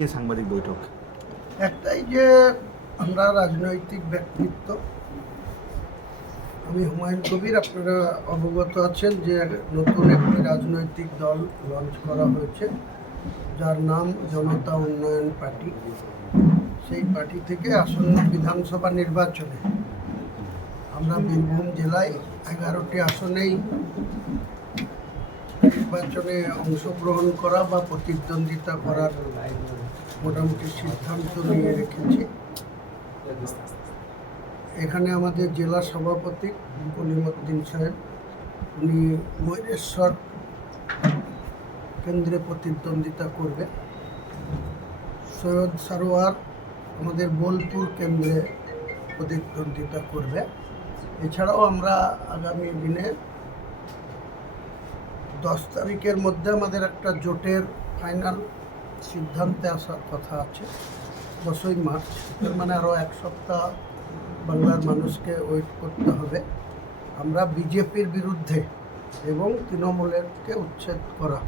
সাংবাদিক বৈঠক একটাই যে আমরা রাজনৈতিক ব্যক্তিত্ব, আমি হুমায়ুন কবির, আপনারা অবগত আছেন যে নতুন একটি রাজনৈতিক দল লঞ্চ করা হয়েছে যার নাম জনতা উন্নয়ন পার্টি। সেই পার্টি থেকে আসন্ন বিধানসভা নির্বাচনে আমরা বীরভূম জেলায় 11টি আসনেই নির্বাচনে অংশগ্রহণ করা বা প্রতিদ্বন্দ্বিতা করার মোটামুটি সিদ্ধান্ত নিয়ে রেখেছি। এখানে আমাদের জেলা সভাপতি কলিমউদ্দিন সাহেব, উনি ময়ূরেশ্বর কেন্দ্রে প্রতিদ্বন্দ্বিতা করবে। সৈয়দ সারোয়ার আমাদের বোলপুর কেন্দ্রে প্রতিদ্বন্দ্বিতা করবে। এছাড়াও আমরা আগামী দিনে 10 তারিখের মধ্যে আমাদের একটা জোটের ফাইনাল সিদ্ধান্তে আসার কথা আছে, 10ই মার্চ। এর মানে আরও এক সপ্তাহ বাংলার মানুষকে ওয়েট করতে হবে। আমরা বিজেপির বিরুদ্ধে এবং তৃণমূলকে উচ্ছেদ করা,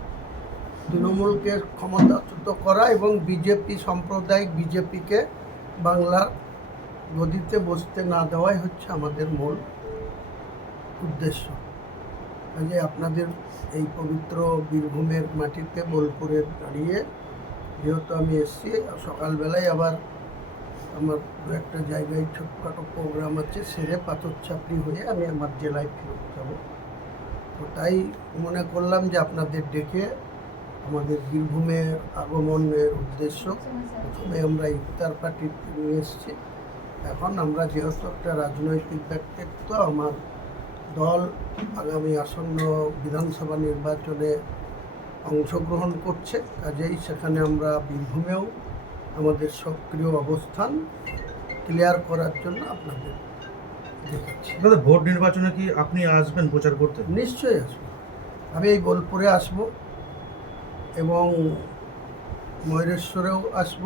তৃণমূলকে ক্ষমতাচ্যুত করা এবং বিজেপি সাম্প্রদায়িক বিজেপিকে বাংলার গদিতে বসতে না দেওয়াই হচ্ছে আমাদের মূল উদ্দেশ্য। কাজে আপনাদের এই পবিত্র বীরভূমের মাটিতে বোলপুরে দাঁড়িয়ে যেহেতু আমি এসছি, সকালবেলায় আবার আমার দু একটা জায়গায় ছোটখাটো প্রোগ্রাম আছে, সেরে পাথর চাপড়ি হয়ে আমি আমার জেলায় ফেরত যাব। তো তাই মনে করলাম যে আপনাদের ডেকে আমাদের বীরভূমে আগমনের উদ্দেশ্য, প্রথমে আমরা ইফতার পার্টি নিয়ে এসেছি। এখন আমরা যেহেতু একটা রাজনৈতিক ব্যক্তিত্ব, আমার দল আগামী আসন্ন বিধানসভা নির্বাচনে অংশগ্রহণ করছে, কাজেই সেখানে আমরা বীরভূমেও আমাদের সক্রিয় অবস্থান ক্লিয়ার করার জন্য আপনাদের দেখেছি। দাদা, ভোট নির্বাচনে কি আপনি আসবেন প্রচার করতে? নিশ্চয়ই আসবো, আমি এই বোলপুরে আসব এবং ময়ূরেশ্বরেও আসব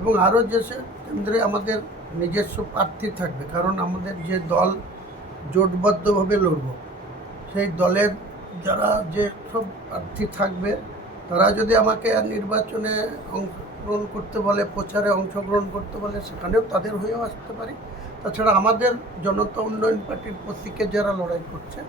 এবং আরও যেসব কেন্দ্রে আমাদের নিজস্ব প্রার্থী থাকবে, কারণ আমাদের যে দল জোটবদ্ধভাবে লড়ব, সেই দলের যারা যে সব প্রার্থী থাকবে তারা যদি আমাকে নির্বাচনে অংশগ্রহণ করতে বলে, প্রচারে অংশগ্রহণ করতে বলে, সেখানেও তাদের হয়েও আসতে পারি। তাছাড়া আমাদের জনতা উন্নয়ন পার্টির প্রতীকে যারা লড়াই করছে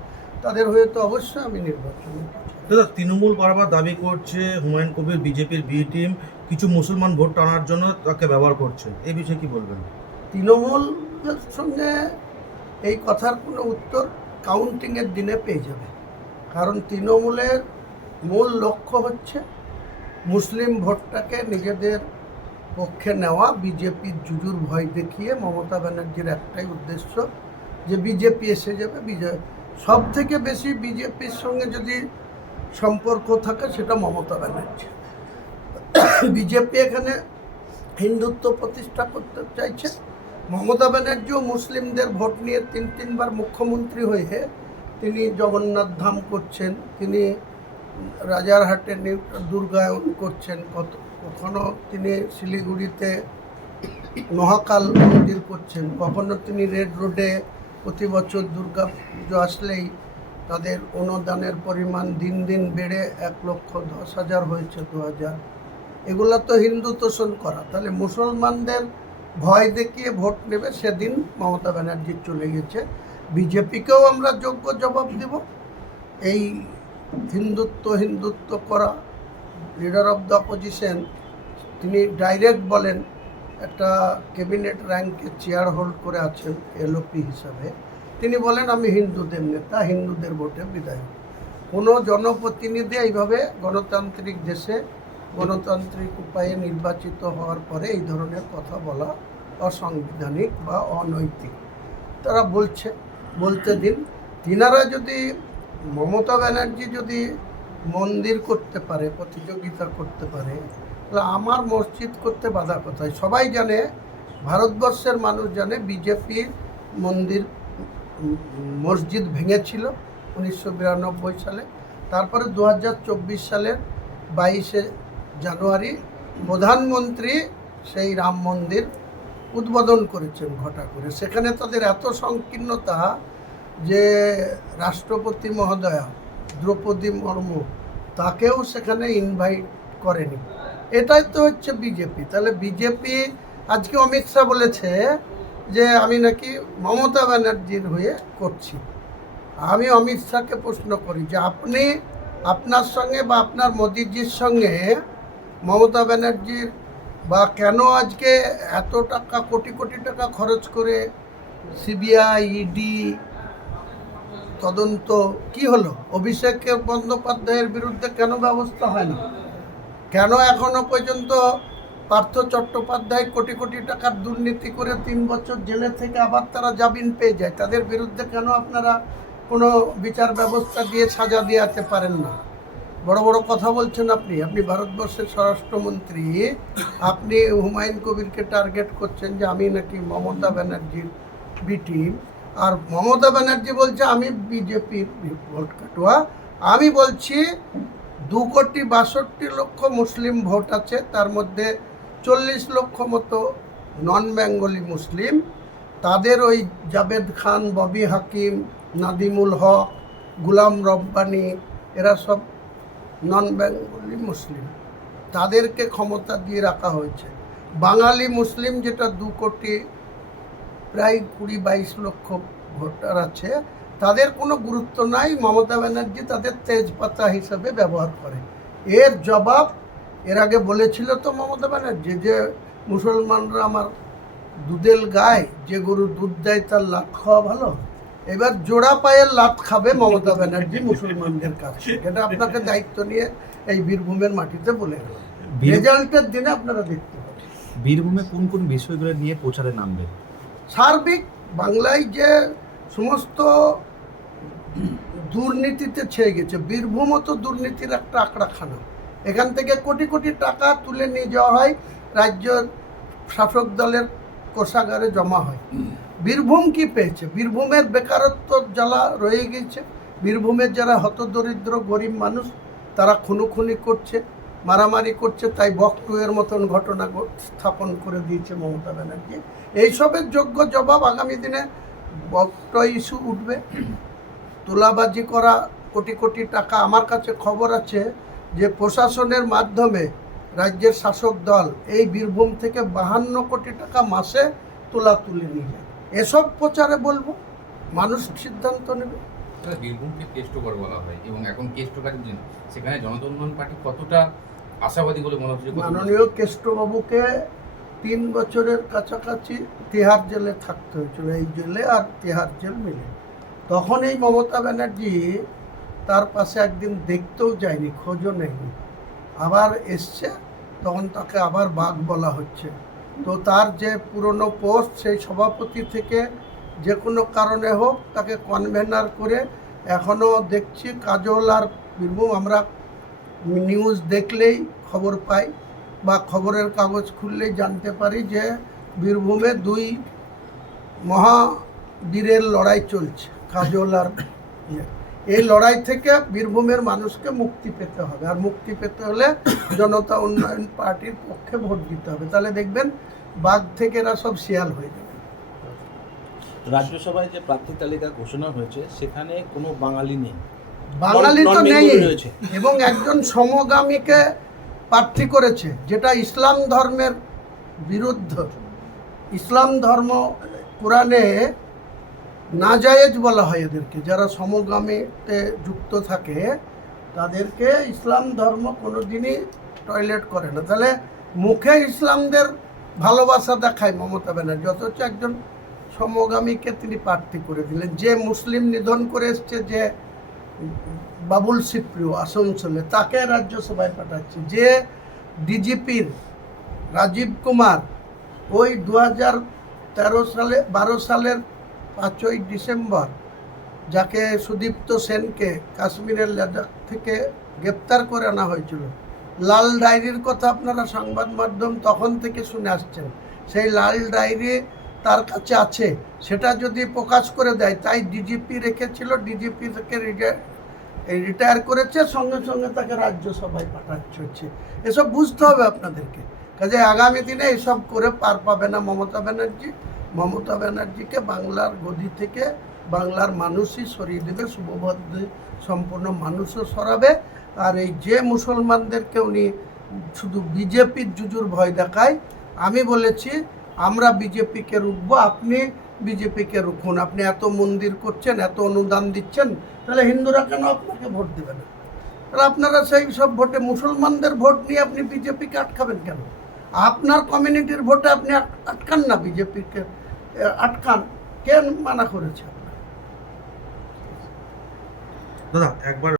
তাদের হয়ে তো অবশ্যই আমি নির্বাচনে। দাদা, তৃণমূল বারবার দাবি করছে হুমায়ুন কবির বিজেপির বি টিম কিছু মুসলমান ভোট টানার জন্য তাকে ব্যবহার করছে, এই বিষয়ে কি বলবেন? তৃণমূলের সঙ্গে এই কথার কোনো উত্তর কাউন্টিংয়ের দিনে পেয়ে যাবে, কারণ তৃণমূলের মূল লক্ষ্য হচ্ছে মুসলিম ভোটটাকে নিজেদের পক্ষে নেওয়া। বিজেপির জুজুর ভয় দেখিয়ে মমতা ব্যানার্জির একটাই উদ্দেশ্য যে বিজেপি এসে যাবে। সব থেকে বেশি বিজেপির সঙ্গে যদি সম্পর্ক থাকে সেটা মমতা ব্যানার্জি। বিজেপি এখানে হিন্দুত্ব প্রতিষ্ঠা করতে চাইছে। মমতা ব্যানার্জিও মুসলিমদের ভোট নিয়ে তিনবার মুখ্যমন্ত্রী হয়ে তিনি জগন্নাথ ধাম করছেন, তিনি রাজারহাটে দুর্গায়ন করছেন, কখনো তিনি শিলিগুড়িতে মহাকাল মন্দির করছেন, কখনো তিনি রেড রোডে প্রতি বছর দুর্গা পুজো আসলেই তাদের অনুদানের পরিমাণ দিন দিন বেড়ে 1,10,000 হয়েছে 2,000। এগুলো তো হিন্দু তোষণ করা। তাহলে মুসলমানদের ভয় দেখিয়ে ভোট নেবে, সেদিন মমতা ব্যানার্জি চলে গেছে। বিজেপিকেও আমরা যোগ্য জবাব দেব। এই হিন্দুত্ব করা লিডার অফ দ্য অপোজিশন, তিনি ডাইরেক্ট বলেন, একটা ক্যাবিনেট র্যাঙ্কে চেয়ার হোল্ড করে আছেন এলওপি হিসাবে, তিনি বলেন আমি হিন্দুদের নেতা, হিন্দুদের ভোটে বিধায়ক। কোনো জনপ্রতিনিধি এইভাবে গণতান্ত্রিক দেশে গণতান্ত্রিক উপায়ে নির্বাচিত হওয়ার পরে এই ধরনের কথা বলা অসাংবিধানিক বা অনৈতিক। তারা বলতে দিন। তিনারা যদি, মমতা ব্যানার্জি যদি মন্দির করতে পারে, প্রতিযোগিতা করতে পারে, তাহলে আমার মসজিদ করতে বাধা কোথায়? সবাই জানে, ভারতবর্ষের মানুষ জানে, বিজেপির মসজিদ ভেঙেছিল 1992 সালে। তারপরে 2024 সালের 22শে জানুয়ারি প্রধানমন্ত্রী সেই রাম মন্দির উদ্বোধন করেছেন ঘটা করে। সেখানে তাদের এত সংকীর্ণতা যে রাষ্ট্রপতি মহোদয়া দ্রৌপদী মুর্মু তাকেও সেখানে ইনভাইট করেনি। এটাই তো হচ্ছে বিজেপি। তাহলে বিজেপি আজকে অমিত শাহ বলেছে যে আমি নাকি মমতা ব্যানার্জির হয়ে করছি। আমি অমিত শাহকে প্রশ্ন করি যে আপনি আপনার সঙ্গে বা আপনার মোদিজির সঙ্গে মমতা ব্যানার্জির বা কেন আজকে এত টাকা কোটি কোটি টাকা খরচ করে সিবিআই ইডি তদন্ত কি হলো? অভিষেক বন্দ্যোপাধ্যায়ের বিরুদ্ধে কেন ব্যবস্থা হয় না? কেন এখনো পর্যন্ত পার্থ চট্টোপাধ্যায় কোটি কোটি টাকার দুর্নীতি করে 3 বছর জেলে থেকে আবার তারা জামিন পেয়ে যায়? তাদের বিরুদ্ধে কেন আপনারা কোনো বিচার ব্যবস্থা দিয়ে সাজা দিতে পারেন না? বড় বড় কথা বলছেন আপনি। আপনি ভারতবর্ষের স্বরাষ্ট্রমন্ত্রী, আপনি হুমায়ুন কবিরকে টার্গেট করছেন যে আমি নাকি মমতা ব্যানার্জির বি টিম, আর মমতা ব্যানার্জি বলছে আমি বিজেপির ভোট কাটুয়া। আমি বলছি 2,62,00,000 মুসলিম ভোট আছে, তার মধ্যে 40 লক্ষ মতো নন বেঙ্গলি মুসলিম। তাদের ওই জাভেদ খান, ববি হাকিম, নাদিমুল হক, গুলাম রব্বানি, এরা সব নন বেঙ্গলি মুসলিম। তাদেরকে ক্ষমতা দিয়ে রাখা হয়েছে। বাঙালি মুসলিম যেটা 2 কোটি প্রায় 20-22 লক্ষ ভোটার আছে, তাদের কোনো গুরুত্ব নাই। মমতা ব্যানার্জি তাদের তেজপাতা হিসাবে ব্যবহার করে। এর জবাব এর আগে বলেছিল তো মমতা ব্যানার্জি যে মুসলমানরা আমার দুধের গায়ে, যে গরু দুধ দেয় তার লাত খাওয়া ভালো। এবার জোড়া পায়ের লাত খাবে মমতা ব্যানার্জি মুসলমানদের কাছে। এটা আপনাকে দায়িত্ব নিয়ে এই বীরভূমের মাটিতে বলে গেল। রেজাল্টের দিনে আপনারা দেখতে পাবেন। বীরভূমে কোন কোন বিষয়গুলো নিয়ে প্রচারে নামবে? সার্বিক বাংলায় যে সমস্ত দুর্নীতিতে ছেয়ে গেছে, বীরভূমও তো দুর্নীতির একটা আঁকড়াখানা। এখান থেকে কোটি কোটি টাকা তুলে নিয়ে যাওয়া হয়, রাজ্য শাসক দলের কোষাগারে জমা হয়। বীরভূম কি পেয়েছে? বীরভূমের বেকারত্ব জ্বালা রয়ে গেছে। বীরভূমের যারা হতদরিদ্র গরিব মানুষ, তারা খুনোখুনি করছে, মারামারি করছে। তাই বকটুয়ের মতন ঘটনা স্থাপন করে দিয়েছে মমতা ব্যানার্জি। এইসবের যোগ্য জবাব আগামী দিনে বকটয় ইস্যু উঠবে। তোলাবাজি করা কোটি কোটি টাকা, আমার কাছে খবর আছে যে প্রশাসনের মাধ্যমে রাজ্যের শাসক দল এই বীরভূম থেকে 52 কোটি টাকা মাসে তুলে নিয়ে যায়। এসব প্রচারে বলবো, মানুষ সিদ্ধান্ত নেবে। বীরভূমকে কেষ্টগড় বলা হয় এবং এখন কেষ্টকার দিন, সেখানে জনতা উন্নয়ন পার্টি কতটা আশাবাদী বলে মনে হচ্ছে? মাননীয় কেষ্টবাবুকে 3 বছরের কাছাকাছি তিহার জেলে থাকতে হয়েছিল, এই জেলে আর তিহার জেল মিলে। তখন এই মমতা ব্যানার্জি তার পাশে একদিন দেখতেও যায়নি, খোঁজও নেয়নি। আবার এসছে, তখন তাকে আবার বাঘ বলা হচ্ছে। তো তার যে পুরনো পোস্ট, সেই সভাপতি থেকে যে কোনো কারণে হোক তাকে কনভেনার করে এখনও দেখছি কাজল আর বীরভূম, আমরা নিউজ দেখলেই খবর পাই বা খবরের কাগজ খুললেই জানতে পারি যে বীরভূমে 2 মহাবীরের লড়াই চলছে, কাজল আর এই লড়াই থেকে বীরভূমের মানুষকে মুক্তি পেতে হবে। আর মুক্তি পেতে হলে জনতা উন্নয়ন পার্টির পক্ষে ভোট দিতে হবে। তাহলে দেখবেন বাঘ থেকে এরা সব শিয়াল হয়ে যাবে। রাজ্যসভায় যে প্রার্থী তালিকা ঘোষণা হয়েছে সেখানে কোনো বাঙালি নেই, বাঙালি তো নেই, নন-বেঙ্গলি রয়েছে। এবং একজন সমগামীকে প্রার্থী করেছে, যেটা ইসলাম ধর্মের বিরুদ্ধ। ইসলাম ধর্ম কোরআনে নাজায়েজ বলা হয় এদেরকে, যারা সমগামীতে যুক্ত থাকে তাদেরকে ইসলাম ধর্ম কোনোদিনই টয়লেট করে না। তাহলে মুখে ইসলামদের ভালোবাসা দেখায় মমতা ব্যানার্জি, অথচ একজন সমগামীকে তিনি প্রার্থী করে দিলেন। যে মুসলিম নিধন করে এসছে, যে বাবুল সিপ্রিয় আসানসোলে, তাকে রাজ্যসভায় পাঠাচ্ছে। যে ডিজিপির রাজীব কুমার ওই 2012 সালের 5ই ডিসেম্বর যাকে সুদীপ্ত সেনকে কাশ্মীরের লাদাখ থেকে গ্রেপ্তার করে আনা হয়েছিল, লাল ডায়েরির কথা আপনারা সংবাদ মাধ্যম তখন থেকে শুনে আসছেন। সেই লাল ডায়েরি তার কাছে আছে, সেটা যদি প্রকাশ করে দেয়, তাই ডিজিপি রেখেছিল, ডিজিপি থেকে রিটায়ার করেছে, সঙ্গে সঙ্গে তাকে রাজ্যসভায় পাঠাচ্ছে হচ্ছে। এসব বুঝতে হবে আপনাদেরকে। কাজে আগামী দিনে এসব করে পার পাবে না মমতা ব্যানার্জি। মমতা ব্যানার্জিকে বাংলার গদি থেকে বাংলার মানুষই সরিয়ে দেবে, শুভবুদ্ধি সম্পন্ন মানুষও সরাবে। আর এই যে মুসলমানদেরকে উনি শুধু বিজেপির জুজুর ভয় দেখায়। আমি বলেছি আমরা বিজেপিকে রুখবো, আপনি বিজেপিকে রুখুন। আপনি এত মন্দির করছেন, এত অনুদান দিচ্ছেন, তাহলে হিন্দুরা কেন আপনাকে ভোট দেবে না? তাহলে আপনারা সেই সব ভোটে মুসলমানদের ভোট নিয়ে আপনি বিজেপিকে আটকাবেন কেন? আপনার কমিউনিটির ভোটে আপনি আটকান না, বিজেপিকে আটকান। কে মানা করেছে? দাদা একবার